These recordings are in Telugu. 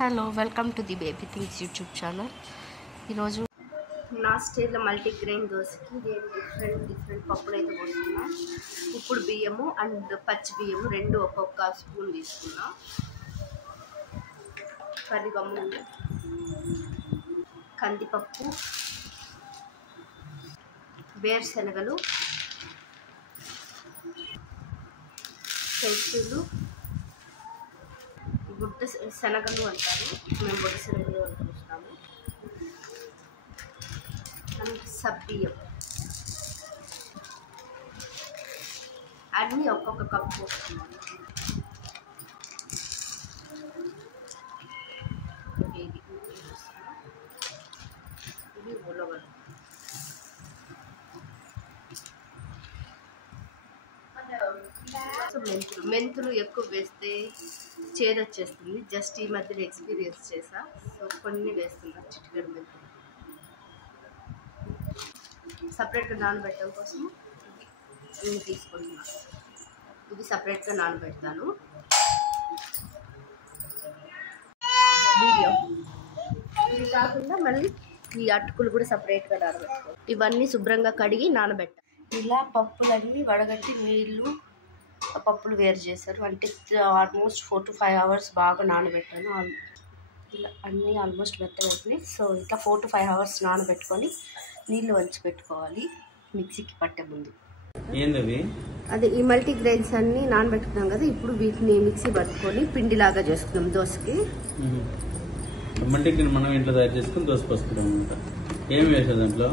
Hello welcome to the baby things YouTube channel. ఈరోజు నా స్టైల్లో మల్టీగ్రెయిన్ దోశకి నేను డిఫరెంట్ పప్పులు అయితే పోస్తున్నా. ఇప్పుడు బియ్యము అండ్ పచ్చి బియ్యము రెండు ఒక్కొక్క స్పూన్ తీసుకున్నా. కరిగమ్ము, కందిపప్పు, వేరుశనగలు, శనగలు, బుడ్డ శనగలు అంటారు, మేము బుడ్డ శనగలు అని పిలుస్తాము. అండ్ సబ్బియ్యం అన్నీ ఒక్కొక్క కప్పు వస్తున్నాను. ఇది ఉలవలు, మెంతులు ఎక్కువ వేస్తే చేదు వచ్చేస్తుంది. జస్ట్ ఈ మధ్యలో ఎక్స్పీరియన్స్ చేసా, సో కొన్ని వేస్తున్నాను. చిటికెడు మెంతులు సపరేట్గా నానబెట్టడం కోసం ఇవి తీసుకుంటున్నాను. ఇది సపరేట్గా నానబెడతాను. వీడియో ఇది కాకుండా మళ్ళీ ఈ అటుకులు కూడా సపరేట్గా నానబెట్టుకోవాలి. ఇవన్నీ శుభ్రంగా కడిగి నానబెట్టాలి. ఇలా పప్పులన్నీ వడగట్టి నీళ్ళు పప్పులు వేరు చేశారు. అంటే ఆల్మోస్ట్ 4 to 5 hours బాగా నానబెట్టాను. ఇలా అన్నీ ఆల్మోస్ట్ మెత్తగా అవుతున్నాయి. సో ఇట్లా 4 to 5 hours నానబెట్టుకొని నీళ్ళు వంచి పెట్టుకోవాలి మిక్సీకి పట్టే ముందు. అదే ఈ మల్టీగ్రెయిన్స్ అన్ని నానబెట్టుకున్నాం కదా, ఇప్పుడు వీటిని మిక్సీ పట్టుకొని పిండిలాగా చేసుకున్నాం దోశకి. మల్టీగ్రెయిన్ మనం ఇంట్లో తయారు చేసుకుని దోశ పోసుకుంటాం. ఏం వేసారు దాంట్లో?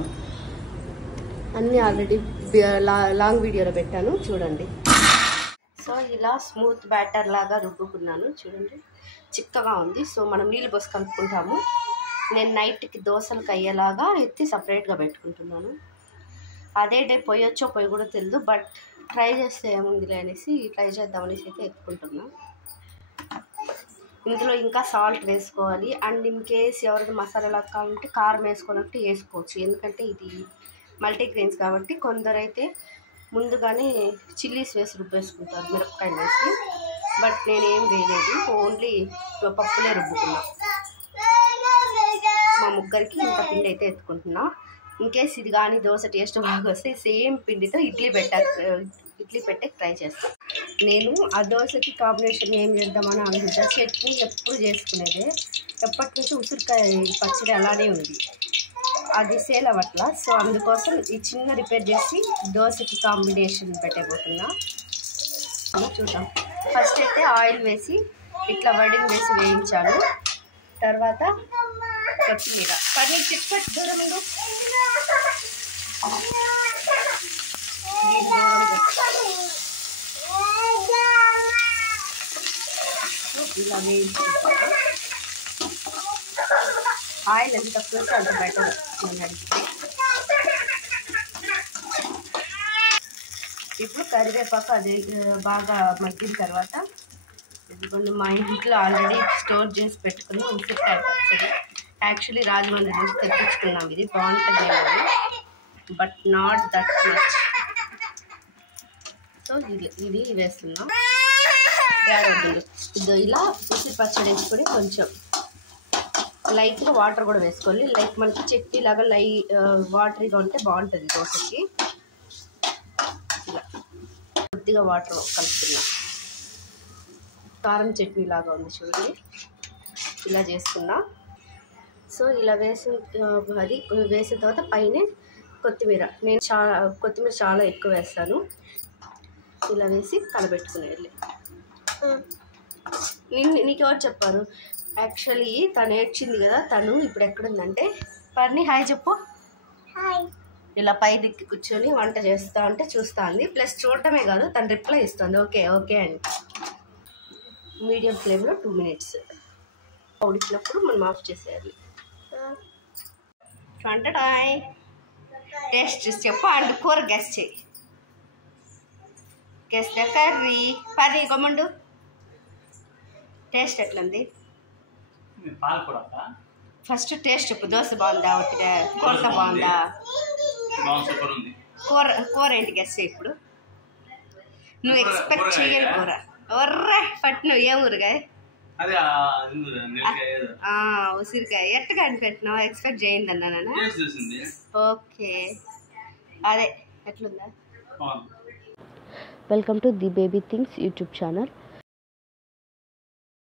అన్నీ ఆల్రెడీ లాంగ్ వీడియోలో పెట్టాను, చూడండి. సో ఇలా స్మూత్ బ్యాటర్ లాగా రుబ్బుకున్నాను, చూడండి. చిక్కగా ఉంది. సో మనం నీళ్ళు పోసి కలుపుకుంటాము. నేను నైట్కి దోశలకు అయ్యేలాగా ఎత్తి సపరేట్గా పెట్టుకుంటున్నాను. అదే డే పోయొచ్చో పోయి కూడా తెలియదు, బట్ ట్రై చేస్తే ఏముందిలే అనేసి ట్రై చేద్దామనేసి అయితే ఎత్తుకుంటున్నాను. ఇందులో ఇంకా సాల్ట్ వేసుకోవాలి. అండ్ ఇన్ కేస్ ఎవరికి మసాలా కావాలంటే కారం వేసుకోవాలంటే వేసుకోవచ్చు. ఎందుకంటే ఇది మల్టీగ్రెయిన్స్ కాబట్టి కొందరైతే ముందుగానే చిల్లీస్ వేసి రుబ్బేసుకుంటారు, మిరపకాయలు వేసి. బట్ నేనేం వేయలేదు, ఓన్లీ పప్పులే రుబ్బుకున్నా. మా ముగ్గురికి ఇంత పిండి అయితే ఎత్తుకుంటున్నా. ఇన్కేస్ ఇది కానీ దోశ టేస్ట్ బాగా వస్తే సేమ్ పిండితో ఇడ్లీ పెట్టే ట్రై చేస్తాను. నేను ఆ దోశకి కాంబినేషన్ ఏం చేద్దామని అనుకుంటా. చట్నీ ఎప్పుడు చేసుకునేదే, ఎప్పటి నుంచి ఉసిరికాయ పచ్చడి అలానే ఉంది, అది సేల్ అవ్వట్లా. సో అందుకోసం ఈ చిన్న రిపేర్ చేసి దోశకి కాంబినేషన్ పెట్టబోతున్నా. చూద్దాం. ఫస్ట్ అయితే ఆయిల్ వేసి ఇట్లా వడిని వేసి వేయించాను. తర్వాత కొత్తిమీర, పన్నీర్ చిట్పట్ దూరం ఉండు, ఇలా వేయించుకుంటాను. ఆయిల్ ఎంత తక్కువ అంత బెటర్ నన్ను అడిగితే. ఇప్పుడు కరివేపాకు అది బాగా మగ్గిన తర్వాత ఇదిగోండి మా ఇంట్లో ఆల్రెడీ స్టోర్ చేసి పెట్టుకుని ఉసిరికాయ పచ్చడి. యాక్చువల్లీ రాజమండ్రి నుంచి తెప్పించుకున్నాం. ఇది బాగుంటుంది, but not that much. So ఇది వేస్తున్నాం. ఇది ఇలా ఉసిరి పచ్చడి వేసుకొని కొంచెం లైట్గా వాటర్ కూడా వేసుకోవాలి. లైక్ మనకి చట్నీ లాగా వాటరీగా ఉంటే బాగుంటుంది దోశకి. ఇలా కొద్దిగా వాటర్ కలుపుతున్నా. కారం చట్నీ లాగా ఉంది చూడండి, ఇలా చేసుకున్నా. సో ఇలా వేసిన తర్వాత పైన కొత్తిమీర, నేను కొత్తిమీర చాలా ఎక్కువ వేస్తాను. ఇలా వేసి కలబెట్టుకునేది. నీకెవరు చెప్పారు? యాక్చువల్లీ తను ఏడ్చింది కదా, తను ఇప్పుడు ఎక్కడుందంటే, పర్ని హాయ్ చెప్పు. ఇలా పై దిక్కి కూర్చొని వంట చేస్తా అంటే చూస్తుంది. ప్లస్ చూడటమే కాదు, తను రిప్లై ఇస్తుంది ఓకే ఓకే అని. మీడియం ఫ్లేమ్లో 2 minutes ఉడికినప్పుడు మనం ఆఫ్ చేసేయాలి. టేస్ట్ చూసి చెప్పు. అండ్ కూర గెస్ చేయి. Guess the curry. పది గమ్మండు టేస్ట్ ఎట్లుంది? ఫస్ట్ టేస్ట్ చెప్పు. దోశ బాగుందా, ఒకటిగా కూరత బాగుందా? కూర ఏంటి గెస్ చేయి ఇప్పుడు. నువ్వు ఎక్స్పెక్ట్ చేయని కూర. ఒర్రా పట్టు. నువ్వు ఏ ఊరుగా? అదే ఉసిరికాయ ఎట్టగా అనిపెట్టినావు ఎక్స్పెక్ట్ చేయిందన్నా చూసింది. ఓకే అదే ఎట్లుందా. Welcome to the baby things YouTube channel.